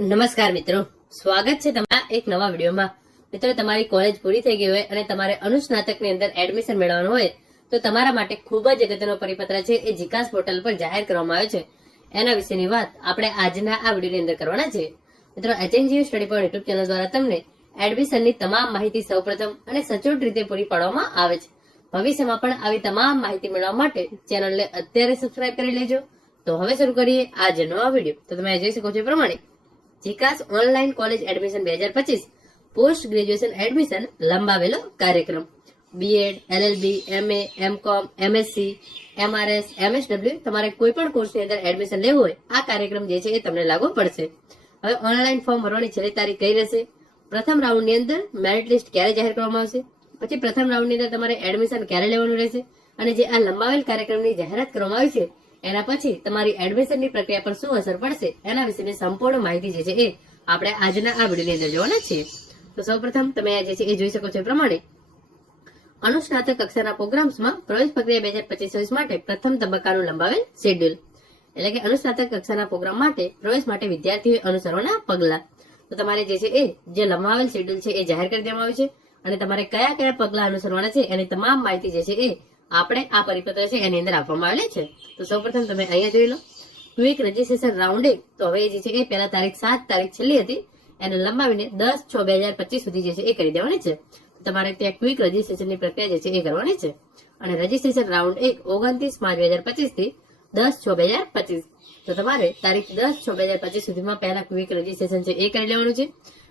નમસ્કાર મિત્રો સ્વાગત છે તમારા એક નવા વિડીયોમાં મિત્રો તમારી કોલેજ પૂરી થઈ ગઈ હોય અને તમારે અનુસ્નાતકની અંદર એડમિશન મેળવવાનું હોય તો તમારા માટે ખૂબ જ અગત્યનો પરિપત્ર છે એ જીકાસ પોર્ટલ પર જાહેર કરવામાં આવ્યો છે એના વિશેની વાત આપણે આજના આ વિડીયોની અંદર કરવાના છે મિત્રો એચએનજીયુ સ્ટડી પર યુટ્યુબ ચેનલ દ્વારા તમને એડમિશનની તમામ માહિતી સૌપ્રથમ અને સચોટ રીતે પૂરી પાડવામાં આવે છે ભવિષ્યમાં પણ આવી તમામ માહિતી મેળવવા માટે ચેનલને અત્યારે સબસ્ક્રાઇબ કરી લેજો તો હવે શરૂ કરીએ આજનો આ વિડીયો તો તમે જોઈ શકો છો પ્રમાણે જીકાસ ઓનલાઈન કોલેજ એડમિશન બે હજાર પચીસ પોસ્ટ ગ્રેજ્યુએશન એડમિશન લંબાવેલો કાર્યક્રમ BEd LLB MA MCom MSc MRS MSW તમારે કોઈ પણ કોર્સની અંદર એડમિશન લેવું હોય આ કાર્યક્રમ જે છે એ તમને લાગુ પડશે હવે ઓનલાઈન ફોર્મ ભરવાની છેલ્લી તારીખ કઈ રહેશે પ્રથમ રાઉન્ડની અંદર મેરિટ લિસ્ટ ક્યારે જાહેર કરવામાં આવશે પછી પ્રથમ રાઉન્ડની અંદર તમારે એડમિશન ક્યારે લેવાનું રહેશે અને જે આ લંબાવેલ કાર્યક્રમની જાહેરાત કરવામાં આવી છે એના પછી તમારી એડમિશનની પ્રક્રિયા પર શું અસર પડશે એના વિશેની સંપૂર્ણ માહિતી જે છે એ આપણે આજના આ વિડીયોની અંદર જોવાના છીએ તો સૌપ્રથમ તમે જે છે એ જોઈ શકો છો પ્રમાણે અનુસ્નાતક કક્ષાના પ્રોગ્રામ્સમાં પ્રવેશ પ્રક્રિયા બે હજાર પચીસ માટે પ્રથમ તબક્કાનું લંબાવેલ શેડ્યુલ એટલે કે અનુસ્નાતક કક્ષાના પ્રોગ્રામ માટે પ્રવેશ માટે વિદ્યાર્થીઓ અનુસરવાના પગલાં તો તમારે જે છે એ જે લંબાવેલ શેડ્યુલ છે એ જાહેર કરી દેવામાં આવ્યું છે અને તમારે કયા કયા પગલા અનુસરવાના છે એની તમામ માહિતી જે છે એ આપણે આ પરિપત્ર છે એની અંદર આપવામાં આવેલ છે તો સૌપ્રથમ તમે અહીંયા જોઈ લો ક્વિક રજીસ્ટ્રેશન રાઉન્ડિંગ તો હવે જે છે કે પહેલા તારીખ સાત તારીખ છેલ્લી હતી એને લંબાવીને દસ છ બે હજાર પચીસ સુધી જે છે એ કરી દેવાની છે તમારે ત્યાં ક્વિક રજીસ્ટ્રેશનની પ્રક્રિયા જે છે એ કરવાની છે અને રજીસ્ટ્રેશન રાઉન્ડ એક ઓગણત્રીસ પાંચ બે હજાર પચીસ થી દસ છ બે હજાર પચીસ તો તમારે તારીખ દસ છ બે હજાર પચીસ સુધીમાં પહેલા ક્વિક રજીસ્ટ્રેશન છે એ કરી લેવાનું છે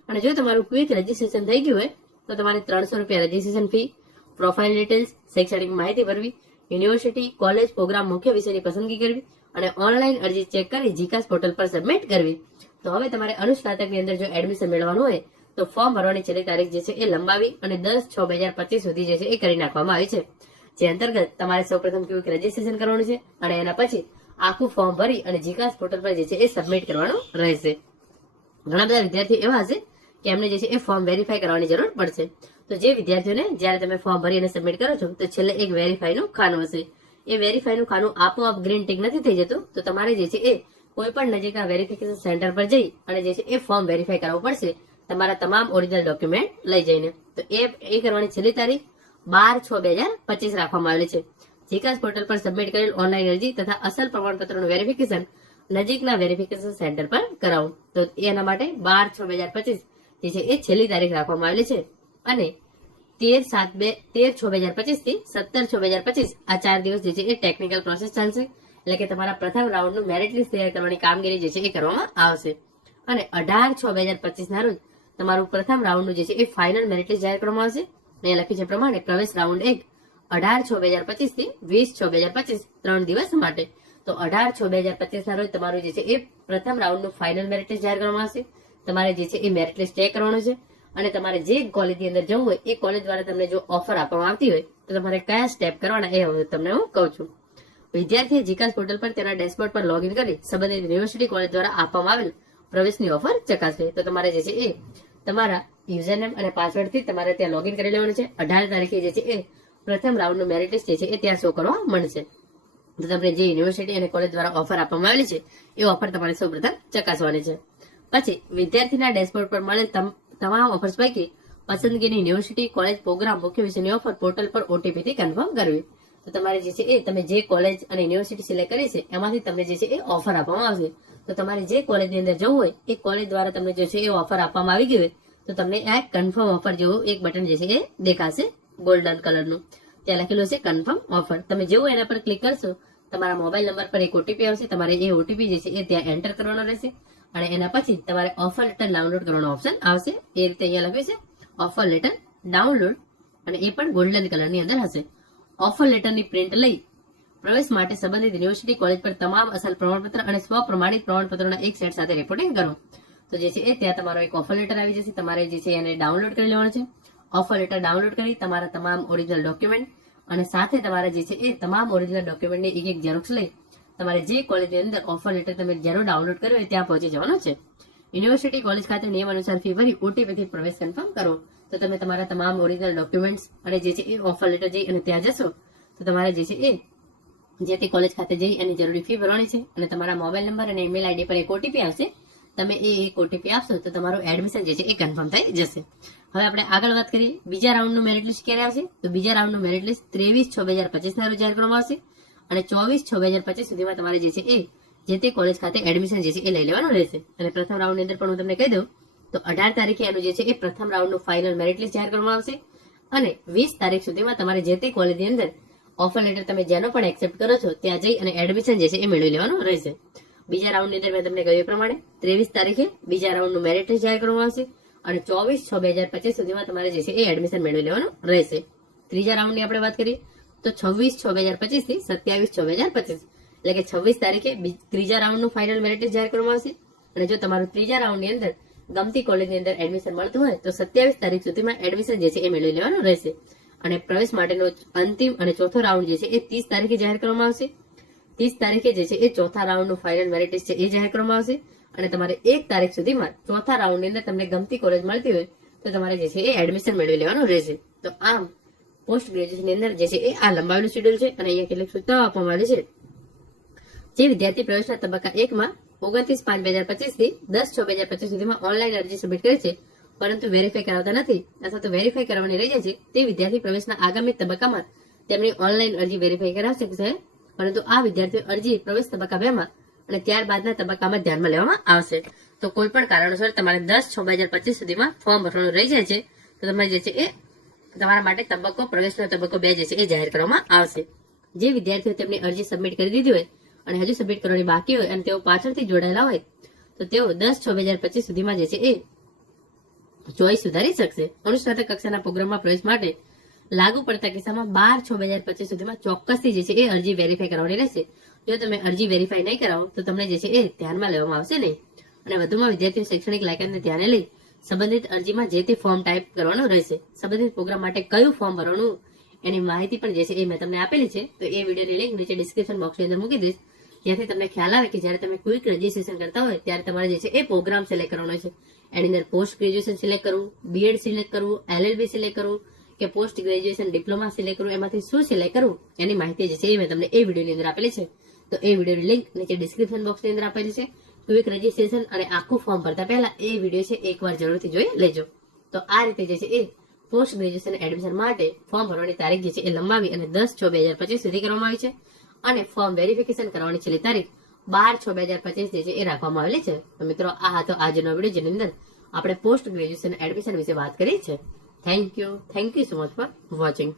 અને જો તમારું ક્વિક રજીસ્ટ્રેશન થઈ ગયું હોય તો તમારે ત્રણસો રૂપિયા રજીસ્ટ્રેશન ફી પ્રોફાઇલ ડિટેલ્સ શૈક્ષણિક માહિતી ભરવી યુનિવર્સિટી કોલેજ પ્રોગ્રામ મુખ્ય વિષયની પસંદગી કરવી અને ઓનલાઈન અરજી ચેક કરી જીકાસ પોર્ટલ પર સબમિટ કરવી તો હવે તમારે અનુસ્નાતકની અંદર જો એડમિશન મેળવવાનું હોય તો ફોર્મ ભરવાની છેલ્લી તારીખ જે છે એ લંબાવી અને દસ છ બે હજાર પચીસ સુધી જે છે એ કરી નાખવામાં આવી છે જે અંતર્ગત તમારે સૌપ્રથમ કેવું રજીસ્ટ્રેશન કરવાનું છે અને એના પછી આખું ફોર્મ ભરી અને જીકાસ પોર્ટલ પર જે છે એ સબમિટ કરવાનું રહેશે ઘણા બધા વિદ્યાર્થી એવા હશે કે એમને જે છે એ ફોર્મ વેરીફાય કરવાની જરૂર પડશે તો જે વિદ્યાર્થીઓને જ્યારે તમે ફોર્મ ભરી અને સબમિટ કરો છો તો છેલ્લે એક વેરીફાઈનું ખાનું હશે એ વેરીફાઈનું ખાનું આપોઆપ ગ્રીન ટીક નથી થઈ જતું તો તમારે જે છે એ કોઈ પણ નજીકના વેરીફિકેશન સેન્ટર પર જઈ અને જે છે એ ફોર્મ વેરીફાઈ કરાવવું પડશે તમારા તમામ ઓરિજિનલ ડોક્યુમેન્ટ લઈ જઈને તો એ એ કરવાની છેલ્લી તારીખ બાર છ બે હજાર પચીસ રાખવામાં આવેલી છે જીકાસ પોર્ટલ પર સબમિટ કરેલ ઓનલાઈન અરજી તથા અસલ પ્રમાણપત્રનું વેરીફિકેશન નજીકના વેરીફિકેશન સેન્ટર પર કરાવું તો એના માટે બાર છ બે હજાર પચીસ જે છે એ છેલ્લી તારીખ રાખવામાં આવેલી છે અને તેર સાત બે તેર છ બે હજાર પચીસ થી સત્તર છ બે હજાર પચીસ આ ચાર દિવસ જે છે એ ટેકનિકલ પ્રોસેસ ચાલશે એટલે કે તમારા પ્રથમ રાઉન્ડનું મેરિટ લિસ્ટ તૈયાર કરવાની કામગીરી જે છે એ કરવામાં આવશે અને અઢાર છ બે હજાર પચીસ ના રોજ તમારું પ્રથમ રાઉન્ડનું જે છે એ ફાઇનલ મેરિટ લિસ્ટ જાહેર કરવામાં આવશે મેં લખ્યું છે પ્રમાણે પ્રવેશ રાઉન્ડ એક અઢાર છ બે હજાર પચીસ થી વીસ છ બે હજાર પચીસ ત્રણ દિવસ માટે તો અઢાર છ બે હજાર પચીસ ના રોજ તમારું જે છે એ પ્રથમ રાઉન્ડનું ફાઇનલ મેરિટ લિસ્ટ જાહેર કરવામાં આવશે તમારે જે છે એ મેરિટ લિસ્ટ ચેક કરવાનું છે અને તમારે જે કોલેજની અંદર જવું હોય એ કોલેજ દ્વારા તમને જો ઓફર આપવામાં આવતી હોય તો તમારે કયા સ્ટેપ કરવાના એ તમને હું કહું છું વિદ્યાર્થીએ જીકાસ પોર્ટલ પર તેના ડેશબોર્ડ પર લોગિન કરી સંબંધિત યુનિવર્સિટી કોલેજ દ્વારા આપવામાં આવેલ પ્રવેશની ઓફર ચકાસવી તો તમારે જે છે એ તમારા યુઝરનેમ અને પાસવર્ડથી તમારે ત્યાં લોગિન કરી લેવાનું છે અઢાર તારીખે જે છે એ પ્રથમ રાઉન્ડનું મેરિટ લિસ્ટ જે છે એ ત્યાં શો કરવા મળશે તો તમને જે યુનિવર્સિટી અને કોલેજ દ્વારા ઓફર આપવામાં આવેલી છે એ ઓફર તમારે સૌ પ્રથમ ચકાસવાની છે પછી વિદ્યાર્થીના ડેશબોર્ડ પર મળેલ તમામ ઓફર્સ પૈકી પસંદગીની યુનિવર્સિટી કોલેજ પ્રોગ્રામ મુખ્ય વિષયની ઓફર પોર્ટલ પર ઓટીપીથી કન્ફર્મ કરવી તો તમારે જે છે એ તમે જે કોલેજ અને યુનિવર્સિટી સિલેક્ટ કરી છે એમાંથી તમને જે છે એ ઓફર આપવામાં આવશે તો તમારે જે કોલેજની અંદર જવું હોય એ કોલેજ દ્વારા તમને જે છે એ ઓફર આપવામાં આવી ગયું હોય તો તમને આ કન્ફર્મ ઓફર જેવું એક બટન જે છે એ દેખાશે ગોલ્ડન કલરનું ત્યાં લખેલું છે કન્ફર્મ ઓફર તમે જેવું એના પર ક્લિક કરશો તમારા મોબાઈલ નંબર પર એક ઓટીપી આવશે તમારે એ ઓટીપી જે છે એ ત્યાં એન્ટર કરવાનો રહેશે અને એના પછી તમારે ઓફર લેટર ડાઉનલોડ કરવાનો ઓપ્શન આવશે એ રીતે અહીંયા લખ્યું છે ઓફર લેટર ડાઉનલોડ અને એ પણ ગોલ્ડન કલરની અંદર હશે ઓફર લેટરની પ્રિન્ટ લઈ પ્રવેશ માટે સંબંધિત યુનિવર્સિટી કોલેજ પર તમામ અસલ પ્રમાણપત્ર અને સ્વ પ્રમાણિત પ્રમાણપત્રોના એક સેટ સાથે રિપોર્ટિંગ કરો તો જે છે એ ત્યાં તમારો એક ઓફર લેટર આવી જશે તમારે જે છે એને ડાઉનલોડ કરી લેવાનો છે ઓફર લેટર ડાઉનલોડ કરી તમારા તમામ ઓરિજિનલ ડોક્યુમેન્ટ અને સાથે તમારે જે છે એ તમામ ઓરિજિનલ ડોક્યુમેન્ટની એક એક ઝેરોક્ષ લઈ તમારે જે કોલેજની અંદર ઓફર લેટર તમે જ્યારે ડાઉનલોડ કર્યો હોય ત્યાં પહોંચી જવાનો છે યુનિવર્સિટી કોલેજ ખાતે નિયમ અનુસાર ફી ભરી ઓટીપીથી પ્રવેશ કન્ફર્મ કરો તો તમે તમારા તમામ ઓરિજિનલ ડોક્યુમેન્ટ્સ અને જે છે એ ઓફર લેટર જઈ અને ત્યાં જશો તો તમારે જે છે એ જે તે કોલેજ ખાતે જઈ અને જરૂરી ફી ભરવાની છે અને તમારા મોબાઈલ નંબર અને ઈમેલ આઈડી પર એક ઓટીપી આવશે તમે એ એક ઓટીપી આપશો તો તમારું એડમિશન જે છે એ કન્ફર્મ થઈ જશે હવે આપણે આગળ વાત કરીએ બીજા રાઉન્ડનું મેરિટ લિસ્ટ ક્યારે આવશે તો બીજા રાઉન્ડનું મેરિટ લિસ્ટ ત્રેવીસ છ બે હજાર પચીસના રોજ જાહેર કરવામાં આવશે અને ચોવીસ છ બે હજાર પચીસ સુધીમાં તમારે જે છે એ જે તે કોલેજ ખાતે એડમિશન જે છે એ લઈ લેવાનું રહેશે અને પ્રથમ રાઉન્ડની અંદર પણ હું તમને કહી દઉં તો અઢાર તારીખે એનું જે છે એ પ્રથમ રાઉન્ડનું ફાઇનલ મેરિટ લિસ્ટ જાહેર કરવામાં આવશે અને વીસ તારીખ સુધીમાં તમારે જે તે કોલેજની અંદર ઓફર લેટર તમે જેનો પણ એક્સેપ્ટ કરો છો ત્યાં જઈ અને એડમિશન જે છે એ મેળવી લેવાનું રહેશે બીજા રાઉન્ડની અંદર મેં તમને કહ્યું એ પ્રમાણે ત્રેવીસ તારીખે બીજા રાઉન્ડનું મેરિટ જાહેર કરવામાં આવશે અને ચોવીસ છ બે હજાર પચીસ સુધીમાં તમારે જે છે એ એડમિશન મેળવી લેવાનું રહેશે ત્રીજા રાઉન્ડની આપણે વાત કરીએ તો છવ્વીસ છ બે હજાર પચીસ થી સત્યાવીસ છ બે હજાર પચીસ એટલે કે છવ્વીસ તારીખે ત્રીજા રાઉન્ડનું ફાઇનલ મેરિટ જાહેર કરવામાં આવશે અને જો તમારું ત્રીજા રાઉન્ડની અંદર ગમતી કોલેજની અંદર એડમિશન મળતું હોય તો સત્યાવીસ તારીખ સુધીમાં એડમિશન જે છે એ મેળવી લેવાનું રહેશે અને પ્રવેશ માટેનો અંતિમ અને ચોથો રાઉન્ડ જે છે એ ત્રીસ તારીખે જાહેર કરવામાં આવશે ત્રીસ તારીખે જે છે એ ચોથા રાઉન્ડનું ફાઇનલ મેરિટ છે એ જાહેર કરવામાં આવશે અને તમારે એક તારીખ સુધીમાં ચોથા રાઉન્ડની અંદર તમને ગમતી કોલેજ મળતી હોય તો તમારે જે છે એ એડમિશન મેળવી લેવાનું રહેશે તો આમ પોસ્ટ ગ્રેજ્યુએશનની અંદર જે છે એ આ લંબાવેલું શેડ્યુલ છે અને અહીંયા કેટલીક સૂચનાઓ આપવામાં આવેલી છે જે વિદ્યાર્થી પ્રવેશના તબક્કા એકમાં ઓગણત્રીસ પાંચ બે હજાર પચીસથી દસ છ બે હજાર પચીસ સુધીમાં ઓનલાઈન અરજી સબમિટ કરે છે પરંતુ વેરીફાઈ કરાવતા નથી અથવા તો વેરીફાઈ કરવાની રહી જાય છે તે વિદ્યાર્થી પ્રવેશના આગામી તબક્કામાં તેમની ઓનલાઈન અરજી વેરીફાઈ કરાવી શકશે પરંતુ આ વિદ્યાર્થીઓ અરજી પ્રવેશ તબક્કા બેમાં અને ત્યારબાદના તબક્કામાં ધ્યાનમાં લેવામાં આવશે તો કોઈ પણ કારણોસર તમારે દસ છ બે હજાર પચીસ સુધીમાં ફોર્મ ભરવાનું રહી જાય છે તો તમારે જે છે એ તમારા માટે તબક્કો પ્રવેશનો તબક્કો બે જે છે એ જાહેર કરવામાં આવશે જે વિદ્યાર્થીઓ તેમની અરજી સબમિટ કરી દીધી હોય અને હજુ સબમિટ કરવાની બાકી હોય અને તેઓ પાછળથી જોડાયેલા હોય તો તેઓ દસ છ બે હજાર પચીસ સુધીમાં જે છે એ ચોઈસ સુધારી શકશે અનુસ્નાતક કક્ષાના પ્રોગ્રામમાં પ્રવેશ માટે લાગુ પડતા કિસ્સામાં બાર છ બે હજાર પચીસ સુધીમાં ચોક્કસથી જે છે એ અરજી વેરીફાઈ કરવાની રહેશે જો તમે અરજી વેરીફાઈ નહીં કરાવો તો તમને જે છે એ ધ્યાનમાં લેવામાં આવશે નહીં અને વધુમાં વિદ્યાર્થીઓ શૈક્ષણિક લાયકાતને ધ્યાને લઈ સંબંધિત અરજીમાં જે તે ફોર્મ ટાઈપ કરવાનો રહેશે સંબંધિત પ્રોગ્રામ માટે કયું ફોર્મ ભરવાનું એની માહિતી પણ જે છે એ મેં તમને આપેલી છે તો એ વિડીયોની લિંક નીચે ડિસ્ક્રિપ્શન બોક્સની અંદર મૂકી દઈશ જ્યાંથી તમને ખ્યાલ આવે કે જ્યારે તમે ક્વિક રજીસ્ટ્રેશન કરતા હોય ત્યારે તમારે જે છે એ પ્રોગ્રામ સિલેક્ટ કરવાનો છે એની અંદર પોસ્ટ ગ્રેજ્યુએશન સિલેક્ટ કરવું બીએડ સિલેક્ટ કરવું એલએલબી સિલેક્ટ કરવું કે પોસ્ટ ગ્રેજ્યુએશન ડિપ્લોમા સિલેક્ટ કરવું એમાંથી શું સિલેક્ટ કરવું એની માહિતી જે છે એ મેં તમને એ વિડીયોની અંદર આપેલી છે તો એ વિડીયોની લિંક નીચે ડિસ્ક્રિપ્શન બોક્સની અંદર આપેલી છે ક્વિક રજીસ્ટ્રેશન અને આખું ફોર્મ ભરતા પહેલા એ વિડીયો છે એકવાર જરૂરથી જોઈ લેજો તો આ રીતે જે છે એ પોસ્ટ ગ્રેજ્યુએશન એડમિશન માટે ફોર્મ ભરવાની તારીખ જે છે એ લંબાવી અને દસ છ બે હજાર પચીસ સુધી કરવામાં આવી છે અને ફોર્મ વેરિફિકેશન કરવાની છેલ્લી તારીખ બાર છ બે હજાર પચીસ જે છે એ રાખવામાં આવેલી છે તો મિત્રો આ હતો આજનો વિડીયો જેની અંદર આપણે પોસ્ટ ગ્રેજ્યુએશન એડમિશન વિશે વાત કરી છે thank you thank you so much for watching